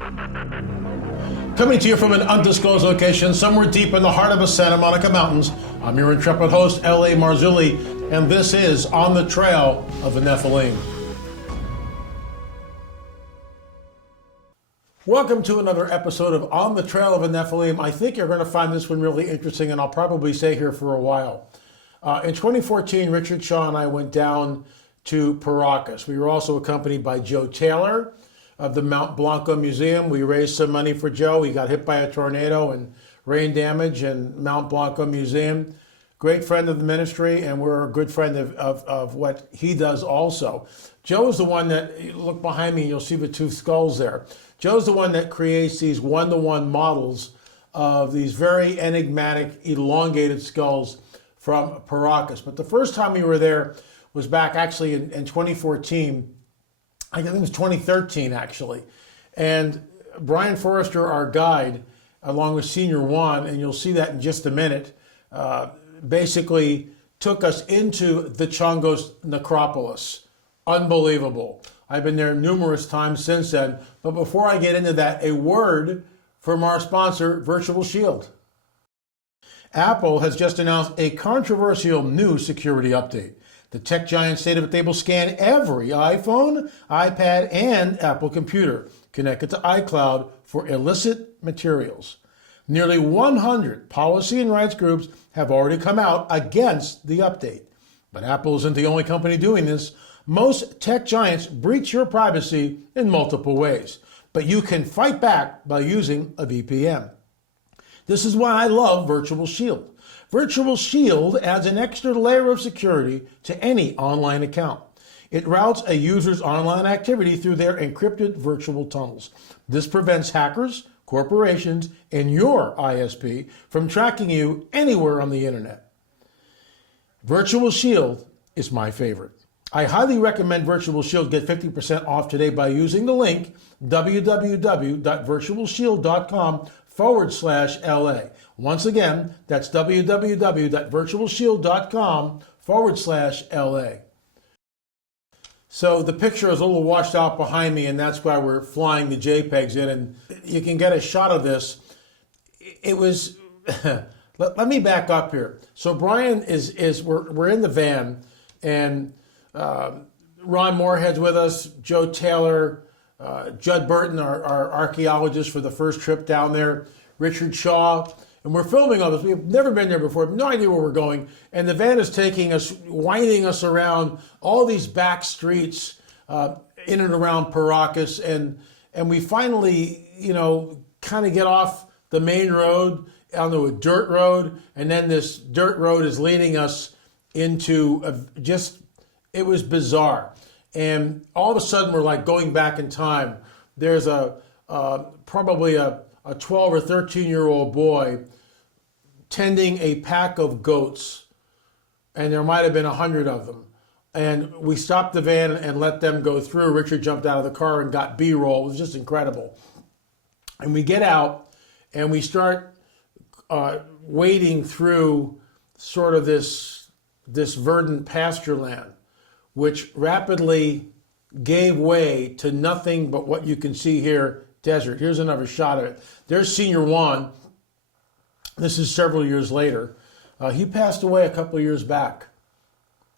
Coming to you from an undisclosed location somewhere deep in the heart of the Santa Monica Mountains, I'm your intrepid host, L.A. Marzulli, and this is On the Trail of the Nephilim. Welcome to another episode of On the Trail of the Nephilim. I think you're going to find this one really interesting, and I'll probably stay here for a while. In 2014, Richard Shaw and I went down to Paracas. We were also accompanied by Joe Taylor of the Mount Blanco Museum. We raised some money for Joe. He got hit by a tornado and rain damage, and Mount Blanco Museum. Great friend of the ministry, and we're a good friend of what he does also. Joe is the one that, look behind me, you'll see the two skulls there. Joe's the one that creates these one-to-one models of these very enigmatic, elongated skulls from Paracas. But the first time we were there was back actually in 2014. I think it was 2013, actually. And Brian Forrester, our guide, along with Senior Juan, and you'll see that in just a minute, basically took us into the Chongo's Necropolis. Unbelievable. I've been there numerous times since then. But before I get into that, a word from our sponsor, Virtual Shield. Apple has just announced a controversial new security update. The tech giant stated that they will scan every iPhone, iPad, and Apple computer connected to iCloud for illicit materials. Nearly 100 policy and rights groups have already come out against the update. But Apple isn't the only company doing this. Most tech giants breach your privacy in multiple ways, but you can fight back by using a VPN. This is why I love Virtual Shield. Virtual Shield adds an extra layer of security to any online account. It routes a user's online activity through their encrypted virtual tunnels. This prevents hackers, corporations, and your ISP from tracking you anywhere on the internet. Virtual Shield is my favorite. I highly recommend Virtual Shield. Get 50% off today by using the link www.virtualshield.com/LA. Once again, that's www.virtualshield.com/LA. So the picture is a little washed out behind me, and that's why we're flying the JPEGs in, and you can get a shot of this. It was, let me back up here. So Brian we're in the van, and Ron Moorhead's with us, Joe Taylor, Judd Burton, our archaeologist for the first trip down there, Richard Shaw, and we're filming all this. We've never been there before, no idea where we're going, and the van is taking us, winding us around all these back streets in and around Paracas, and we finally, kind of get off the main road onto a dirt road, and then this dirt road is leading us into it was bizarre. And all of a sudden, we're like going back in time. There's probably a 12 or 13-year-old boy tending a pack of goats, and there might have been 100 of them. And we stopped the van and let them go through. Richard jumped out of the car and got B-roll. It was just incredible. And we get out, and we start wading through sort of this verdant pasture land, which rapidly gave way to nothing but what you can see here, desert. Here's another shot of it. There's Senior Juan. This is several years later. He passed away a couple of years back.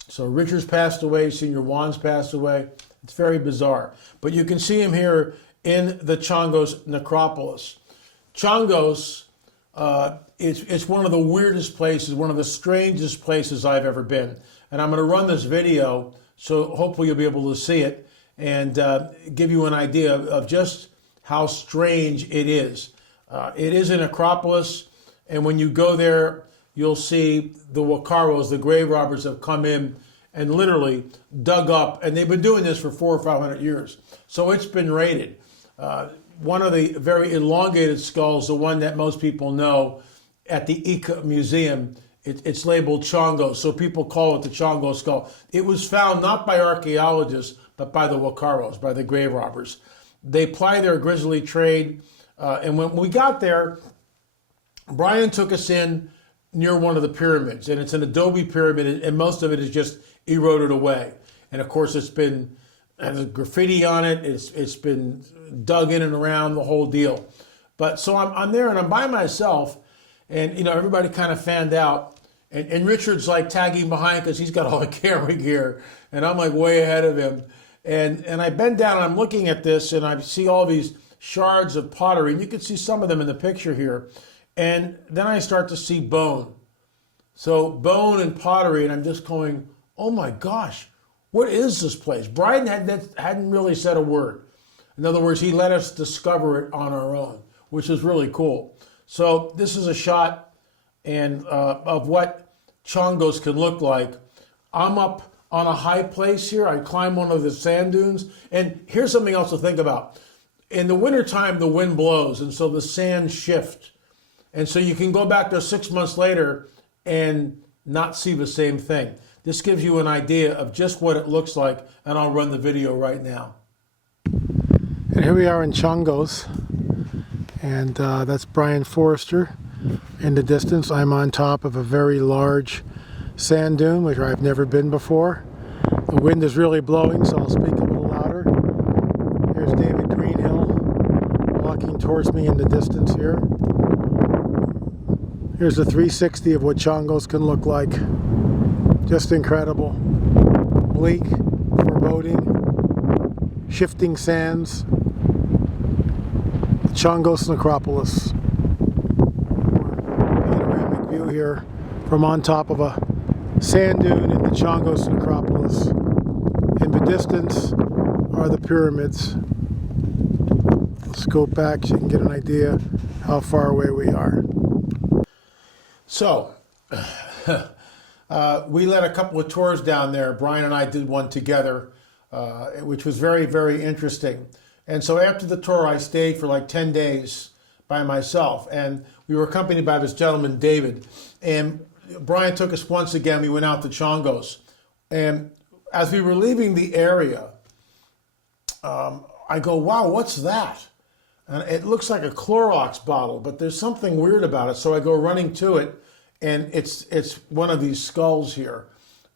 So Richard's passed away, Senior Juan's passed away. It's very bizarre. But you can see him here in the Chongo's Necropolis. Chongo's, it's one of the weirdest places, one of the strangest places I've ever been. And I'm going to run this video, so hopefully you'll be able to see it and give you an idea of just how strange it is. It is a necropolis, and when you go there, you'll see the Huacaros, the grave robbers, have come in and literally dug up, and they've been doing this for 400 or 500 years. So it's been raided. One of the very elongated skulls, the one that most people know at the Ica Museum, it's labeled Chongo, so people call it the Chongo skull. It was found not by archaeologists, but by the Huacaros, by the grave robbers. They ply their grisly trade, and when we got there, Brian took us in near one of the pyramids, and it's an adobe pyramid, and most of it is just eroded away. And of course, it's been has graffiti on it. It's been dug in and around the whole deal. But so I'm there and I'm by myself, and everybody kind of fanned out, and Richard's like tagging behind because he's got all the camera gear, and I'm like way ahead of him, and I bend down and I'm looking at this and I see all these shards of pottery, and you can see some of them in the picture here, and then I start to see bone. So bone and pottery, and I'm just going, oh my gosh, what is this place? Brian hadn't really said a word. In other words, he let us discover it on our own, which is really cool. So this is a shot of what Chongos can look like. I'm up on a high place here. I climb one of the sand dunes. And here's something else to think about. In the wintertime, the wind blows, and so the sand shifts. And so you can go back there 6 months later and not see the same thing. This gives you an idea of just what it looks like, and I'll run the video right now. And here we are in Chongos, and that's Brian Forrester. In the distance, I'm on top of a very large sand dune, which I've never been before. The wind is really blowing, so I'll speak a little louder. Here's David Greenhill walking towards me in the distance here. Here's a 360 of what Chongos can look like. Just incredible. Bleak, foreboding, shifting sands. Chongos Necropolis. Panoramic view here from on top of a sand dune in the Chongos Necropolis. In the distance are the pyramids. Let's go back so you can get an idea how far away we are. So, we led a couple of tours down there. Brian and I did one together, which was very, very interesting. And so after the tour, I stayed for like 10 days by myself. And we were accompanied by this gentleman, David. And Brian took us once again. We went out to Chongos. And as we were leaving the area, I go, wow, what's that? And it looks like a Clorox bottle, but there's something weird about it. So I go running to it. And it's one of these skulls here.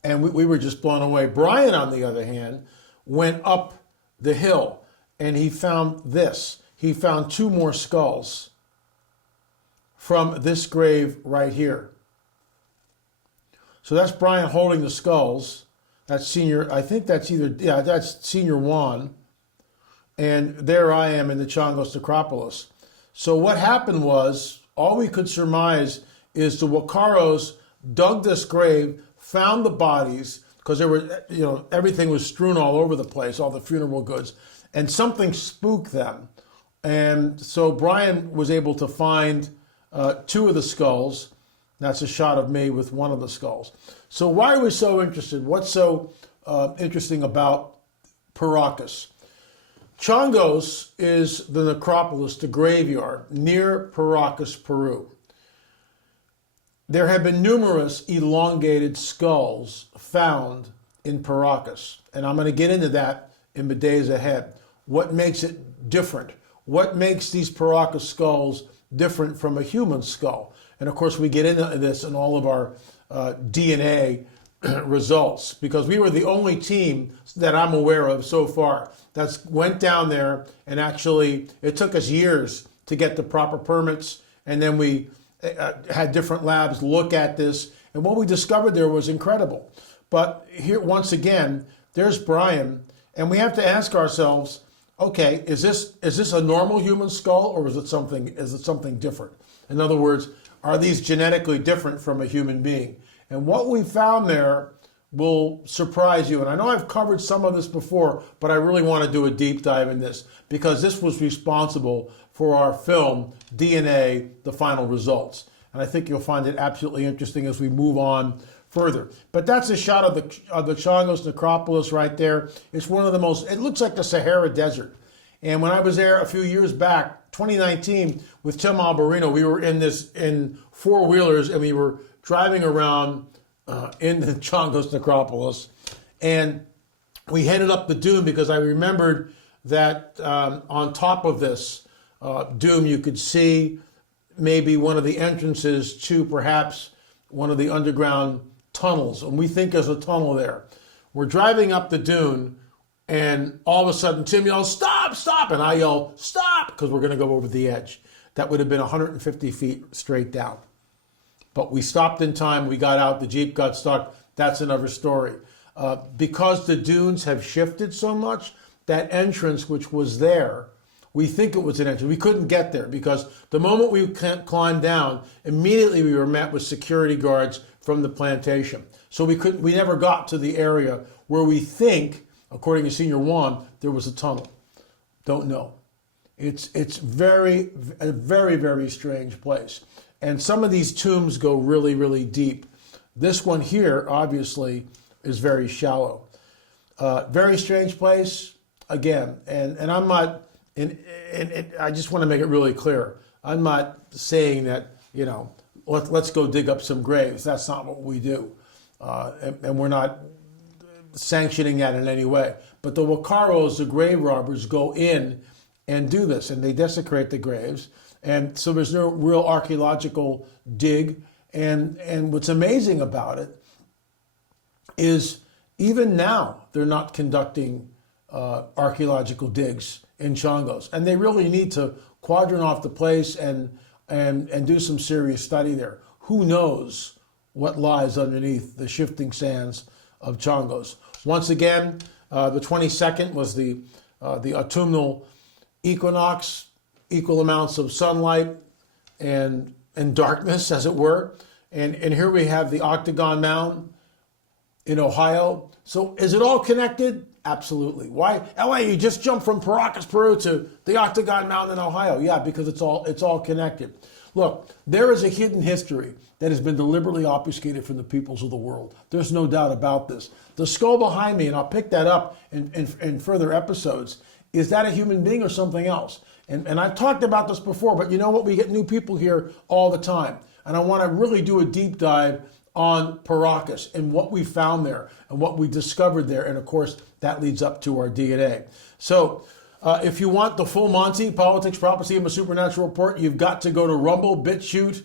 And we were just blown away. Brian, on the other hand, went up the hill and he found this. He found 2 more skulls from this grave right here. So that's Brian holding the skulls. That's senior, I think that's that's senior Juan. And there I am in the Chongos Necropolis. So what happened was, all we could surmise is the Wakaros dug this grave, found the bodies, because there were, everything was strewn all over the place, all the funeral goods, and something spooked them. And so Brian was able to find 2 of the skulls. That's a shot of me with one of the skulls. So why are we so interested? What's so interesting about Paracas? Chongos is the necropolis, the graveyard, near Paracas, Peru. There have been numerous elongated skulls found in Paracas, and I'm going to get into that in the days ahead. What makes it different? What makes these Paracas skulls different from a human skull? And of course, we get into this in all of our DNA results, because we were the only team that I'm aware of so far that went down there, and actually it took us years to get the proper permits, and then we had different labs look at this, and what we discovered there was incredible. But here, once again, there's Brian, and we have to ask ourselves, okay, is this a normal human skull, or is it something different? In other words, are these genetically different from a human being? And what we found there will surprise you. And I know I've covered some of this before, but I really want to do a deep dive in this, because this was responsible for our film, DNA, The Final Results. And I think you'll find it absolutely interesting as we move on further. But that's a shot of the Chongos Necropolis right there. It's one of the most, it looks like the Sahara Desert. And when I was there a few years back, 2019, with Tim Alberino, we were in 4-wheelers, and we were driving around in the Chongos Necropolis. And we headed up the dune because I remembered that on top of this dune, you could see maybe one of the entrances to perhaps one of the underground tunnels. And we think there's a tunnel there. We're driving up the dune, And all of a sudden, Tim yells, "Stop, stop!" And I yell, "Stop!" because we're going to go over the edge. That would have been 150 feet straight down. But we stopped in time. We got out. The Jeep got stuck. That's another story. Because the dunes have shifted so much, that entrance which was there, we think it was an entrance. We couldn't get there because the moment we climbed down, immediately we were met with security guards from the plantation. So we never got to the area where we think, according to Senior Juan, there was a tunnel. Don't know. It's a very, very strange place. And some of these tombs go really, really deep. This one here, obviously, is very shallow. Very strange place, again. And I'm not, and I just want to make it really clear. I'm not saying that, let's go dig up some graves. That's not what we do. And we're not sanctioning that in any way. But the Wakaros, the grave robbers, go in and do this, and they desecrate the graves. And so there's no real archaeological dig. And what's amazing about it is even now they're not conducting archaeological digs in Chongos. And they really need to quadrant off the place and do some serious study there. Who knows what lies underneath the shifting sands of Chongos. Once again, the 22nd was the autumnal equinox, equal amounts of sunlight and darkness, as it were. And here we have the Octagon Mound in Ohio. So is it all connected? Absolutely. Why? LA, you just jumped from Paracas, Peru to the Octagon Mound in Ohio. Yeah, because it's all connected. Look, there is a hidden history that has been deliberately obfuscated from the peoples of the world. There's no doubt about this. The skull behind me, and I'll pick that up in further episodes, is that a human being or something else? And I've talked about this before, but you know what? We get new people here all the time. And I want to really do a deep dive on Paracas and what we found there and what we discovered there. And of course, that leads up to our DNA. So if you want the full Monty, Politics, Prophecy, and a Supernatural Report, you've got to go to Rumble, BitChute,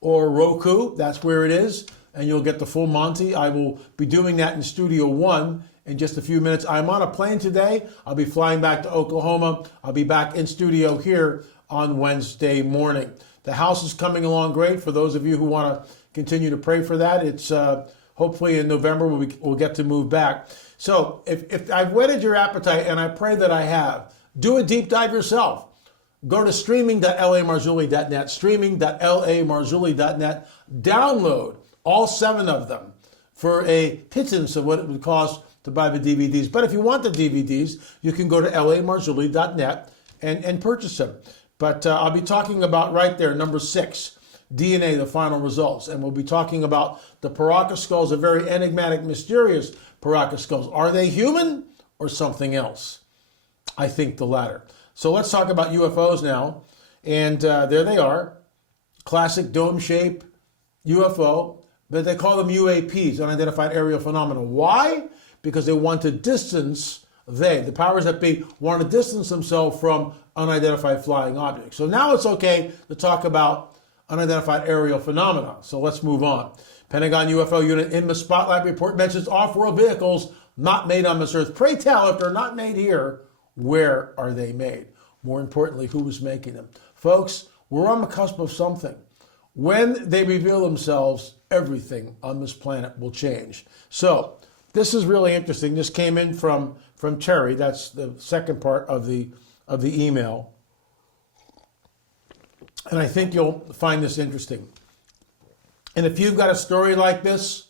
or Roku. That's where it is. And you'll get the full Monty. I will be doing that in Studio One in just a few minutes. I'm on a plane today. I'll be flying back to Oklahoma. I'll be back in studio here on Wednesday morning. The house is coming along great. For those of you who want to continue to pray for that, it's hopefully in November we'll get to move back. So if I've whetted your appetite, and I pray that I have, do a deep dive yourself. Go to streaming.lamarzulli.net, streaming.lamarzulli.net. Download all 7 of them for a pittance of what it would cost to buy the DVDs. But if you want the DVDs, you can go to lamarzulli.net and purchase them. But I'll be talking about right there, number 6, DNA, the final results. And we'll be talking about the Paracas skulls, a very enigmatic, mysterious Paracas skulls. Are they human or something else? I think the latter. So let's talk about UFOs now. And there they are. Classic dome-shaped UFO. But they call them UAPs, unidentified aerial phenomena. Why? Because they want to distance, the powers that be, want to distance themselves from unidentified flying objects. So now it's okay to talk about unidentified aerial phenomena. So let's move on. Pentagon UFO unit in the Spotlight report mentions off-world vehicles not made on this earth. Pray tell, if they're not made here, where are they made? More importantly, who is making them? Folks, we're on the cusp of something. When they reveal themselves, everything on this planet will change. So this is really interesting. This came in from Terry. That's the second part of the email. And I think you'll find this interesting. And if you've got a story like this,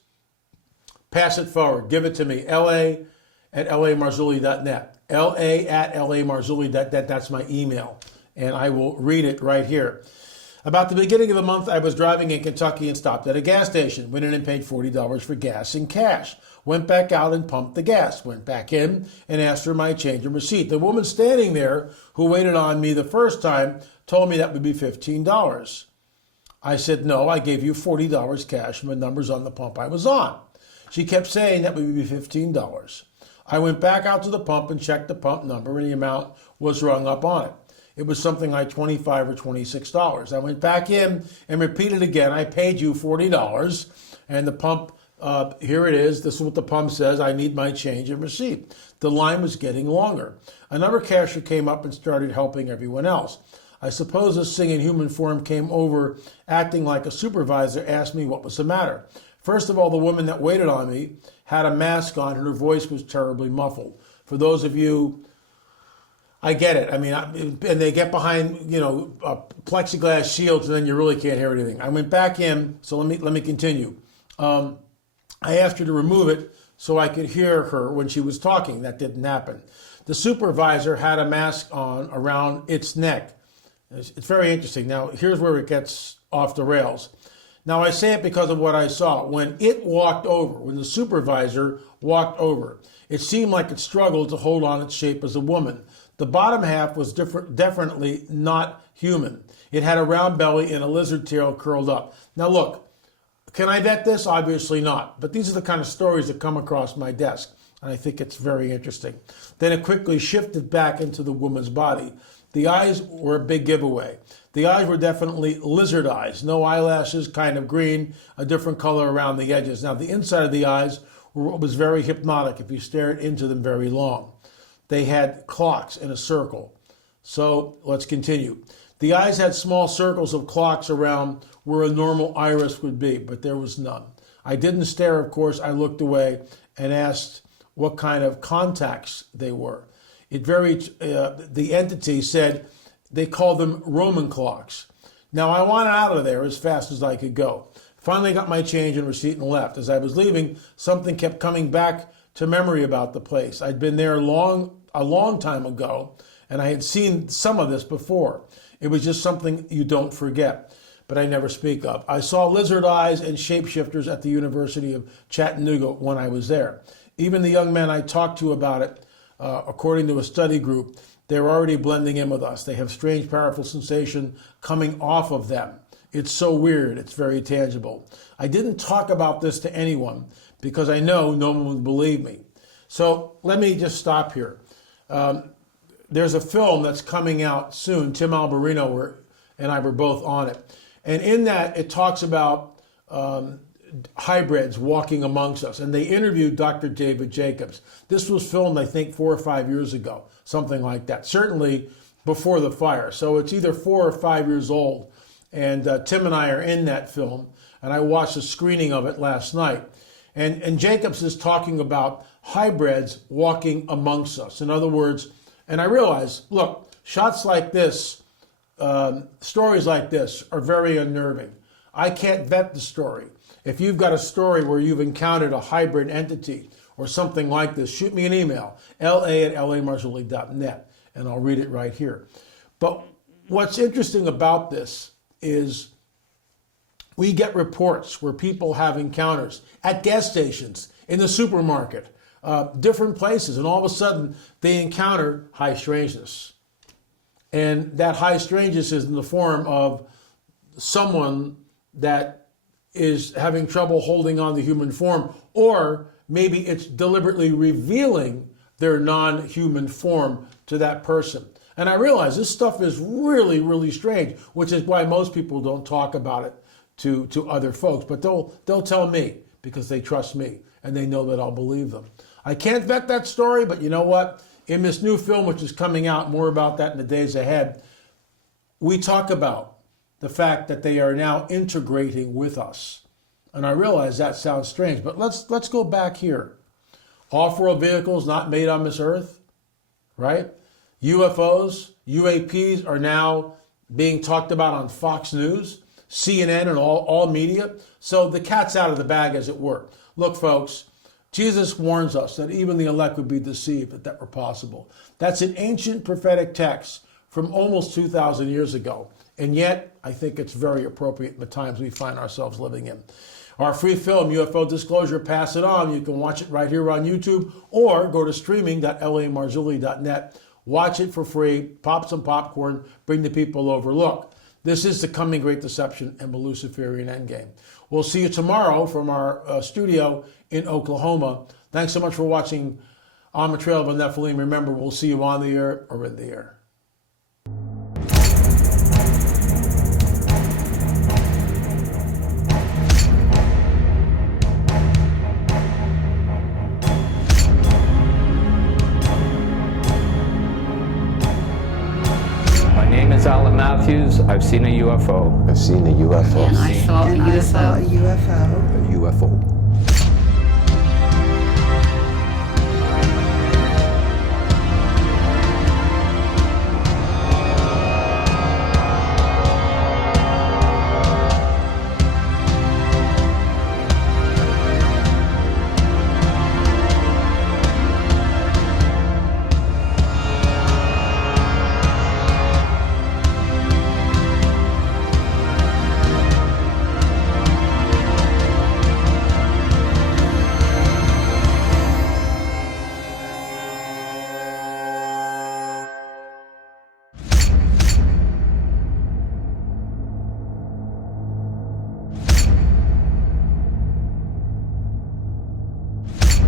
pass it forward. Give it to me. la@lamarzulli.net. la@lamarzulli.net. That's my email. And I will read it right here. About the beginning of the month, I was driving in Kentucky and stopped at a gas station. Went in and paid $40 for gas in cash. Went back out and pumped the gas. Went back in and asked for my change and receipt. The woman standing there who waited on me the first time told me that would be $15. I said, no, I gave you $40 cash from the numbers on the pump I was on. She kept saying that would be $15. I went back out to the pump and checked the pump number, and the amount was rung up on it. It was something like $25 or $26. I went back in and repeated again. I paid you $40, and the pump, here it is. This is what the pump says. I need my change and receipt. The line was getting longer. Another cashier came up and started helping everyone else. I suppose this thing in human form came over, acting like a supervisor, asked me what was the matter. First of all, the woman that waited on me had a mask on and her voice was terribly muffled. For those of you, I get it. I mean, and they get behind, plexiglass shields and then you really can't hear anything. I went back in, so let me continue. I asked her to remove it so I could hear her when she was talking. That didn't happen. The supervisor had a mask on around its neck. It's very interesting. Now, here's where it gets off the rails. Now, I say it because of what I saw. When it walked over, when the supervisor walked over, it seemed like it struggled to hold on its shape as a woman. The bottom half was definitely not human. It had a round belly and a lizard tail curled up. Now, look, can I vet this? Obviously not. But these are the kind of stories that come across my desk, and I think it's very interesting. Then it quickly shifted back into the woman's body. The eyes were a big giveaway. The eyes were definitely lizard eyes, no eyelashes, kind of green, a different color around the edges. Now, the inside of the eyes was very hypnotic if you stared into them very long. They had clocks in a circle. So let's continue. The eyes had small circles of clocks around where a normal iris would be, but there was none. I didn't stare, of course. I looked away and asked what kind of contacts they were. The entity said they called them Roman clocks. Now, I wanted out of there as fast as I could go. Finally got my change and receipt and left. As I was leaving, something kept coming back to memory about the place. I'd been there a long time ago, and I had seen some of this before. It was just something you don't forget, but I never speak of. I saw lizard eyes and shapeshifters at the University of Chattanooga when I was there. Even the young men I talked to about it, according to a study group, they're already blending in with us. They have strange, powerful sensation coming off of them. It's so weird. It's very tangible. I didn't talk about this to anyone because I know no one would believe me. So let me just stop here. There's a film that's coming out soon. Tim Alberino and I were both on it. And in that, it talks about hybrids walking amongst us. And they interviewed Dr. David Jacobs. This was filmed, I think, 4 or 5 years ago, something like that. Certainly before the fire. So it's either 4 or 5 years old. And Tim and I are in that film. And I watched a screening of it last night. And Jacobs is talking about hybrids walking amongst us. In other words, and I realize, look, shots like this, stories like this are very unnerving. I can't vet the story. If you've got a story where you've encountered a hybrid entity or something like this, shoot me an email, la@lamarzulli.net, and I'll read it right here. But what's interesting about this is we get reports where people have encounters at gas stations, in the supermarket, different places, and all of a sudden they encounter high strangeness. And that high strangeness is in the form of someone that is having trouble holding on to human form, or maybe it's deliberately revealing their non-human form to that person. And I realize this stuff is really, really strange, which is why most people don't talk about it to other folks, but they'll tell me because they trust me and they know that I'll believe them. I can't vet that story, but you know what? In this new film, which is coming out, more about that in the days ahead, we talk about the fact that they are now integrating with us. And I realize that sounds strange, but let's go back here. Off-road vehicles not made on this earth, right? UFOs, UAPs are now being talked about on Fox News, CNN, and all media. So the cat's out of the bag, as it were. Look, folks, Jesus warns us that even the elect would be deceived if that were possible. That's an ancient prophetic text from almost 2,000 years ago. And yet, I think it's very appropriate in the times we find ourselves living in. Our free film, UFO Disclosure, Pass It On. You can watch it right here on YouTube or go to streaming.lamarzulli.net. Watch it for free, pop some popcorn, bring the people over. Look, this is the coming great deception and the Luciferian endgame. We'll see you tomorrow from our studio in Oklahoma. Thanks so much for watching On the Trail of the Nephilim. Remember, we'll see you on the air or in the air. Gonzalez Matthews. I've seen a UFO. I've seen a UFO. And I saw a And I saw a UFO. UFO. A UFO.